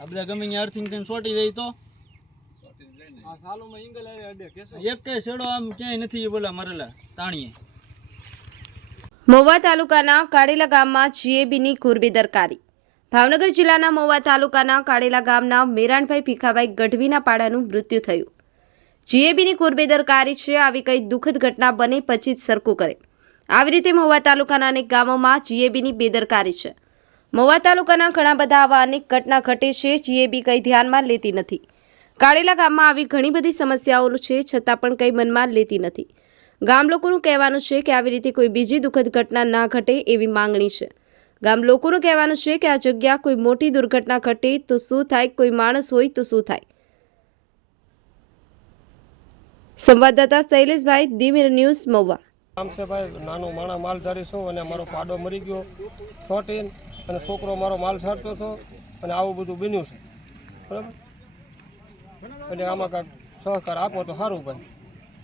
આ બધા ગમે ત્યાં અર્થિંગ થઈને ચોટી જાય તો. આ સાલોમાં ઇંગલ આવે અડે કેસો. એક કઈ શેડો આમ ક્યાંય નથી બોલા મરેલા તાણીએ. મહુવા તાલુકાના કાળેલા ગામમાં જીએબીની કુરબેદરકારી ભાવનગર જિલ્લાના મહુવા તાલુકાના કાળેલા ગામના મેરાણભાઈ ભીખાભાઈ ગઢવીના પાડાનું મૃત્યુ થયું. જીએબીની કુરબેદરકારી છે આવી કઈ દુઃખદ ઘટના બને પછી જ સરખું કરે. આવી રીતે મહુવા તાલુકાના અનેક ગામોમાં જીએબીની બેદરકારી છે. મહુવા તાલુકાના ઘણા બધા આવા અનેક ઘટના ઘટે છે જીએબી કંઈ ધ્યાનમાં લેતી નથી. કાળેલા ગામમાં આવી ઘણી બધી સમસ્યાઓ છે, છતાં પણ કંઈ મનમાં લેતી નથી. ગામ લોકોનું કહેવાનું છે કે આવી રીતે કોઈ બીજી દુઃખદ ઘટના ના ઘટે એવી માંગણી છે. ગામ લોકોનું કહેવાનું છે કે આ જગ્યા કોઈ મોટી દુર્ઘટના ઘટે તો શું થાય, કોઈ માણસ હોય તો શું થાય? સંવાદદાતા શૈલેષભાઈ, દીમીર ન્યૂઝ મહુવા. આમ છે ભાઈ, નાનો માણા માલધારી છું અને મારો પાડો મરી ગયો. છોટીને અને છોકરો મારો માલ છાંટતો હતો અને આવું બધું બન્યું છે. બરાબર? એટલે આમાં કાંઈક સહકાર આપો તો સારું ભાઈ.